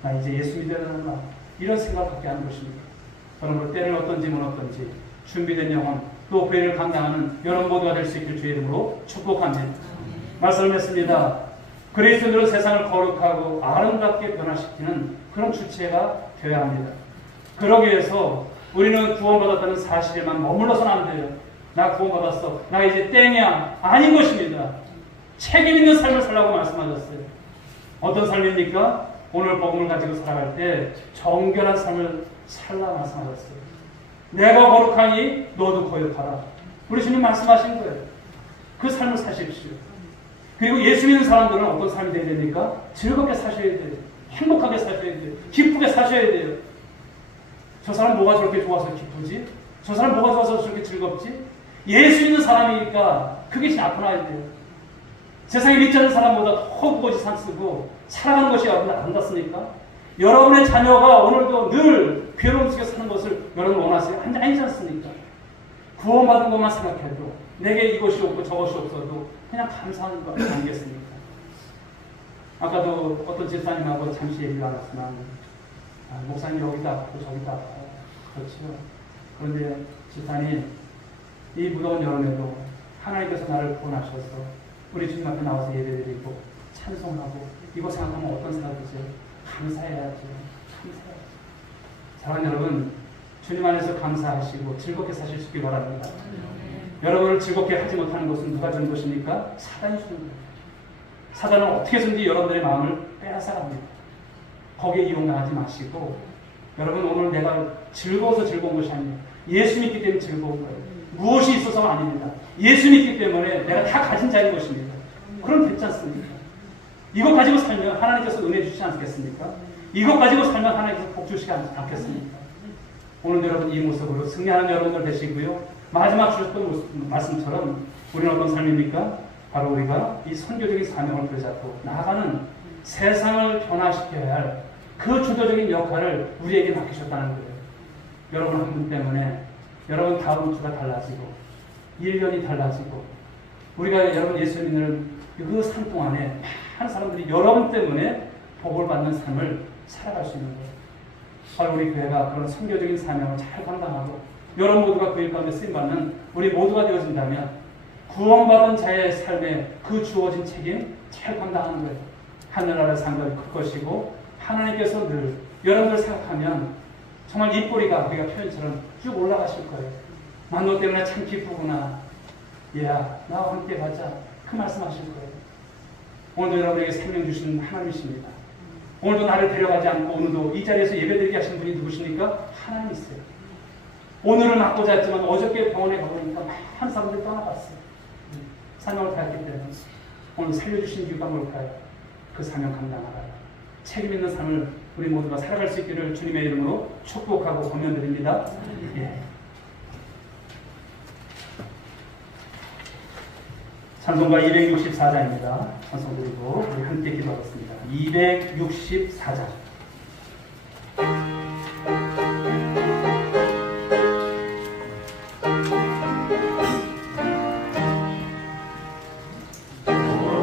나 이제 예수 믿어야 된다. 이런 생각을 갖게 하는 것입니다. 그러므로 때를 어떤지 못 어떤지 준비된 영혼, 또 그 일을 감당하는 여러분 모두가 될 수 있길 주의 이름으로 축복합니다. 말씀을 했습니다. 그리스도인들은 세상을 거룩하고 아름답게 변화시키는 그런 주체가 되어야 합니다. 그러기 위해서 우리는 구원받았다는 사실에만 머물러서는 안 돼요. 나 구원받았어, 나 이제 땡이야, 아닌 것입니다. 책임 있는 삶을 살라고 말씀하셨어요. 어떤 삶입니까? 오늘 복음을 가지고 살아갈 때 정결한 삶을 살라 말씀하셨어요. 내가 거룩하니 너도 거룩하라. 우리 주님 말씀하신 거예요. 그 삶을 사십시오. 그리고 예수 믿는 사람들은 어떤 삶이 되어야 됩니까? 즐겁게 사셔야 돼요. 행복하게 사셔야 돼요. 기쁘게 사셔야 돼요. 저 사람 뭐가 저렇게 좋아서 기쁘지? 저 사람 뭐가 좋아서 저렇게 즐겁지? 예수 믿는 사람이니까 그게 나타나야 돼요. 세상에 믿지 않는 사람보다 더 무거지 산쓰고 살아가는 것이 여러분 아름답습니까? 여러분의 자녀가 오늘도 늘 괴로움 속에 사는 것을 여러분 원하세요? 아니지 않습니까? 구원받은 것만 생각해도 내게 이것이 없고 저것이 없어도 그냥 감사하는 거 아니겠습니까? 아까도 어떤 집사님하고 잠시 얘기를 나눴지만 목사님 여기도 아프고 저기도 아프고 그렇죠. 그런데 집사님, 이 무더운 여름에도 하나님께서 나를 구원하셔서 우리 주님 앞에 나와서 예배드리고 찬송하고 이거 생각하면 어떤 생각 드세요? 감사해야죠. 감사해야죠. 사랑하는 여러분, 주님 안에서 감사하시고 즐겁게 사실 수 있기 바랍니다. 여러분을 즐겁게 하지 못하는 것은 누가 주는 것입니까? 사단이 주는 거예요. 사단은 어떻게든지 여러분들의 마음을 빼앗아갑니다. 거기에 이용당하지 마시고, 여러분 오늘 내가 즐거워서 즐거운 것이 아니에요. 예수 믿기 때문에 즐거운 거예요. 무엇이 있어서가 아닙니다. 예수 믿기 때문에 내가 다 가진 자인 것입니다. 그럼 됐지 않습니까? 이것 가지고 살면 하나님께서 은혜 주시지 않겠습니까? 이것 가지고 살면 하나님께서 복 주시지 않겠습니까? 오늘 여러분 이 모습으로 승리하는 여러분들 되시고요. 마지막 주셨던 말씀처럼 우리는 어떤 삶입니까? 바로 우리가 이 선교적인 사명을 붙잡고 나아가는 세상을 변화시켜야 할 그 주도적인 역할을 우리에게 맡기셨다는 거예요. 여러분 한 분 때문에 여러분 다음 주가 달라지고 1년이 달라지고 우리가 여러분 예수 믿는 그 삶 동안에 많은 사람들이 여러분 때문에 복을 받는 삶을 살아갈 수 있는 거예요. 바로 우리 교회가 그런 선교적인 사명을 잘 감당하고 여러분 모두가 그 일 가운데 쓰임받는 우리 모두가 되어진다면 구원받은 자의 삶에 그 주어진 책임 잘 감당하는 거예요. 하늘나라 상급이 클 것이고 하나님께서 늘 여러분들 생각하면 정말 입꼬리가 우리가 표현처럼 쭉 올라가실 거예요. 너 때문에 참 기쁘구나. 얘야 나와 함께 가자. 그 말씀하실 거예요. 오늘도 여러분에게 생명 주신 하나님이십니다. 오늘도 나를 데려가지 않고 오늘도 이 자리에서 예배드리게 하신 분이 누구십니까? 하나님이세요. 오늘을 맡고자 했지만 어저께 병원에 가보니까 많은 사람들이 떠나갔어요. 사명을 다했기 때문에 오늘 살려주신 이유가 뭘까요? 그 사명 감당하라. 책임 있는 삶을 우리 모두가 살아갈 수 있기를 주님의 이름으로 축복하고 권면드립니다. 예. 찬송가 264장입니다. 찬송 드리고 우리 함께 기도하겠습니다. 264장.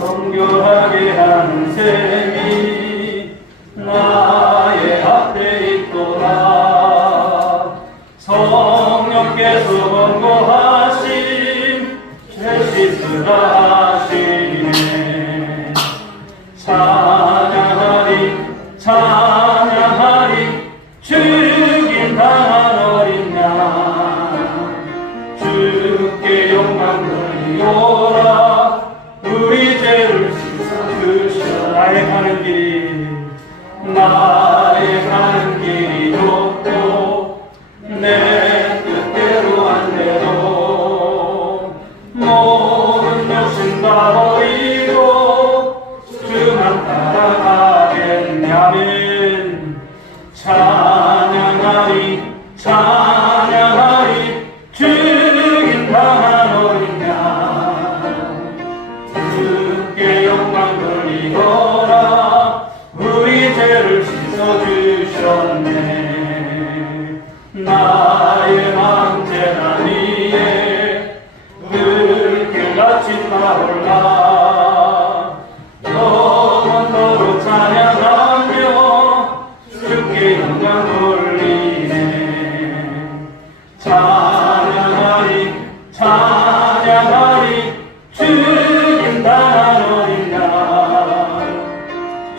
정결하게 하는 셈이 나의 앞에 있도다. 성령께서 권고하심 죄 씻으라 하시네. 찬양하리 찬양하리 죽임 당한 어린 양 주께 영광 돌리오라. 우리 죄를 씻어주셔. 나의 가는 길이 나의 가는 길이 좁고 내 뜻대로 안 돼도 모든 욕심 다 버리고 주만 따라가겠냐면 찬양하리 찬양하리 죽임 당한 어린 양 주께 영광 돌리거라. 우리 죄를 씻어주셨네. 나의 망제나 위에 들길같이 타올라. 영원토록 찬양하며 주께 영광 돌리네. 찬양하리 찬양하리 주님 당한 어린 양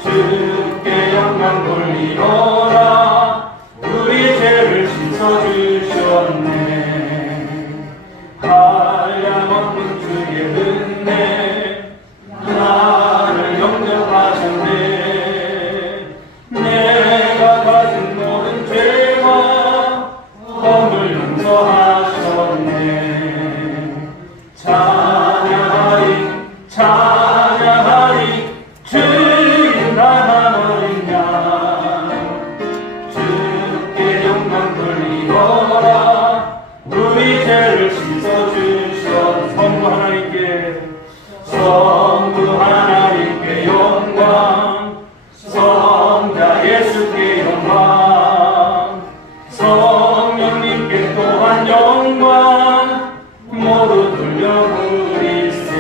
주께 영광 돌리노라. 우리 죄를 씻어주셨네. 한량없는 주의 은혜 나를 영접하셨네. 내가 가진 모든 죄와 허물 용서하셨네. 찬양하리 찬양하리 주님 당한 어린 양 주께 영광 돌리거라. 우리 죄를 씻어주셔. 성부 하나님께 성부 하나님께 영광. 성자 예수께 영광. 성령님께 또한 영광. 모두 돌려드리세.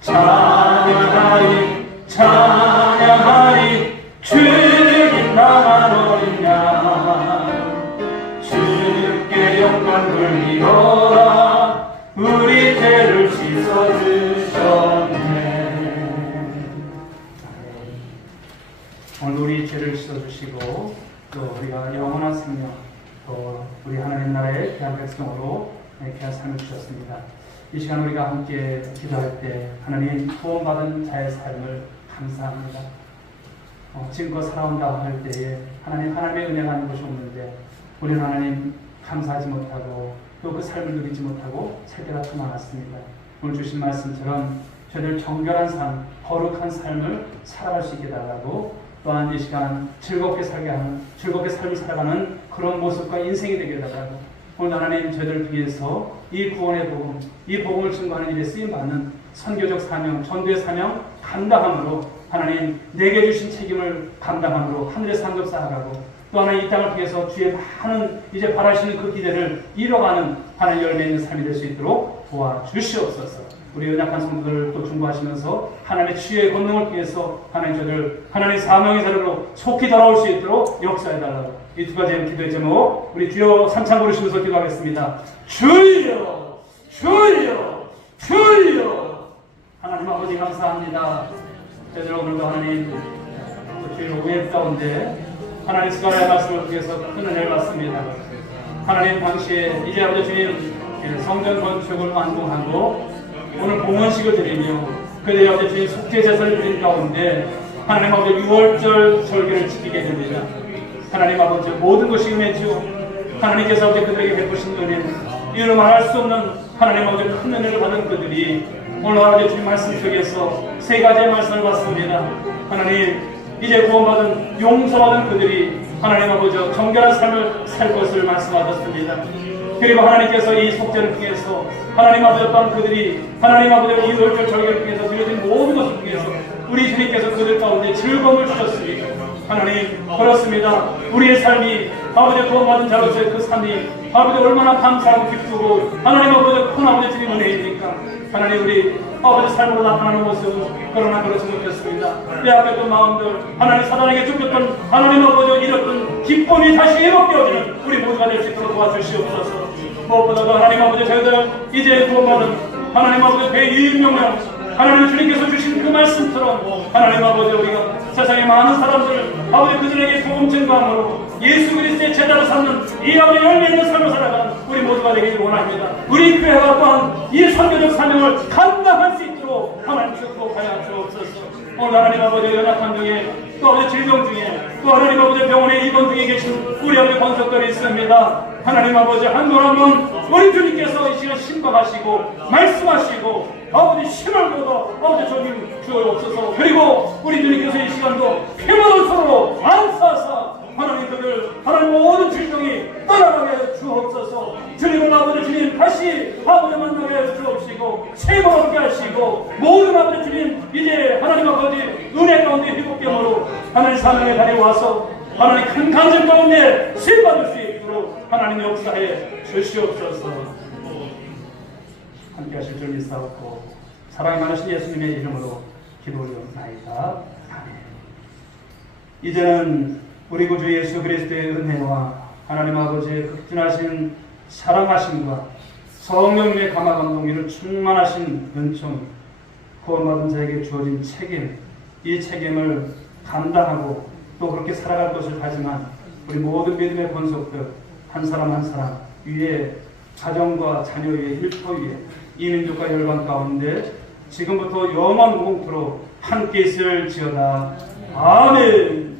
찬양하리 찬양하리 주님 당한 어린 양 주께 영광 돌리거라. 우리 죄를 씻어주셨네. 우리 죄를 씻어주시고 또 우리가 영원한 생명 또 우리 하나님 나라의 귀한 백성으로 귀한 삶을 주셨습니다. 이 시간 우리가 함께 기도할 때 하나님 구원받은 자의 삶을 감사합니다. 지금껏 살아온다 할 때에 하나님의 은혜가 아닌 것이 없는데 우리는 하나님 감사하지 못하고 또 그 삶을 누리지 못하고 살 때가 더 많았습니다. 오늘 주신 말씀처럼 저희들 정결한 삶, 거룩한 삶을 살아갈 수 있게 달라고 또한 이 시간 즐겁게 삶을 살아가는 그런 모습과 인생이 되게 달라고 오늘 하나님 저희들을 위해서 이 구원의 복음, 이 복음을 증거하는 일에 쓰임받는 선교적 사명, 전도의 사명 감당함으로 하나님 내게 주신 책임을 감당함으로 하늘의 상급 쌓아가고 또 하나 이 땅을 통해서 주의 많은 이제 바라시는 그 기대를 이뤄가는 하나님 열매 있는 삶이 될 수 있도록 도와주시옵소서. 우리 연약한 성도들을 또 중보하시면서 하나님의 치유의 권능을 통해서 하나님 저들 하나님의 사명의 자리로 속히 돌아올 수 있도록 역사해달라고 이 두 가지 기도의 제목 우리 주여 삼창 부르시면서 기도하겠습니다. 주여 주여 주여. 하나님 아버지 감사합니다. 저들 오늘도 하나님 또 주의 오해 가운데 하나님 스가랴의 말씀을 통해서 큰 은혜를 받습니다. 하나님 당시에 이제 아버지 주님 성전 건축을 완공하고 오늘 봉헌식을 드리며 그들이 아버지 주님 속죄 제사를 드린 가운데 하나님 아버지 6월절 절기를 지키게 됩니다. 하나님 아버지 모든 것이 은혜죠. 하나님께서 아버지 그들에게 베푸신 은혜 이를 말할 수 없는 하나님 아버지 큰 은혜를 받은 그들이 오늘 아버지 주님 말씀 속에서 세 가지의 말씀을 받습니다. 하나님 이제 구원받은 용서받은 그들이 하나님 아버지 정결한 삶을 살 것을 말씀하셨습니다. 그리고 하나님께서 이 속죄를 통해서 하나님 아버지 또한 그들이 하나님 아버지 이 6월절 절기를 통해서 드려진 모든 것을 통해서 우리 주님께서 그들 가운데 즐거움을 주셨습니다. 하나님 그렇습니다. 우리의 삶이 아버지 구원받은 자로서의 그 삶이 아버지 얼마나 감사하고 기쁘고 하나님 아버지 큰 아버지 주님 은혜입니까? 하나님 우리 아버지 삶으로 나타나는 모습은 그러나 그렇지 못했습니다. 빼앗겼던 마음들 하나님 사단에게 쫓겼던 하나님 아버지 잃었던 기쁨이 다시 회복되어지는 우리 모두가 될 수 있도록 도와주시옵소서. 무엇보다도 하나님 아버지 저희들 이제 구원받은 하나님 아버지 배2명령 하나님 주님께서 주신 그 말씀처럼 하나님 아버지 우리가 세상의 많은 사람들 아버지 그들에게 복음 증거함으로 예수 그리스도의 제자로 삼는 이 아버지 열매 있는 삶을 살아가는 우리 모두가 되기를 원합니다. 우리 교회가 또한 이 선교적 사명을 감당할 수 있도록 하나님 축복하여 주옵소서. 오늘 하나님 아버지 연약한 중에 또 아버지 질병 중에 또 하나님 아버지 병원에 입원 중에 계신 우리 아버지 권속들이 있습니다. 하나님 아버지 한 분 한 분 우리 주님께서 이 시간 신방하시고 말씀하시고 아버지 신을 얻어 아버지 저님 주옵소서. 그리고 우리 주님께서 이 시간도 피로를 서로 안싸서 하나님 그들 하나님 모든 질병이 떠나가게 주옵소서. 주님을 아버지 주님 다시 아버지 만나게 주옵시고 세번 얻게 하시고 모든 아버지 주님 이제 하나님 아버지 은혜 가운데 회복됨으로 하나님 사명의 자리에 와서 하나님 큰 간증 가운데 쓰임받을 수 있도록 하나님 역사해 주시옵소서. 함께 하실 줄 믿사옵고 사랑이 많으신 예수님의 이름으로 기도 올려옵나이다. 아멘. 이제는 우리 구주 예수 그리스도의 은혜와 하나님 아버지의 극진하신 사랑하심과 성령님의 감화 감동이를 충만하신 은총 구원받은 자에게 주어진 책임 이 책임을 감당하고 또 그렇게 살아갈 것을 다짐한 우리 모든 믿음의 권속들 한 사람 한 사람 위에 가정과 자녀 위에 일터 위에 이 민족과 열방 가운데 지금부터 영원 공토록 함께 있을지어다. 아멘.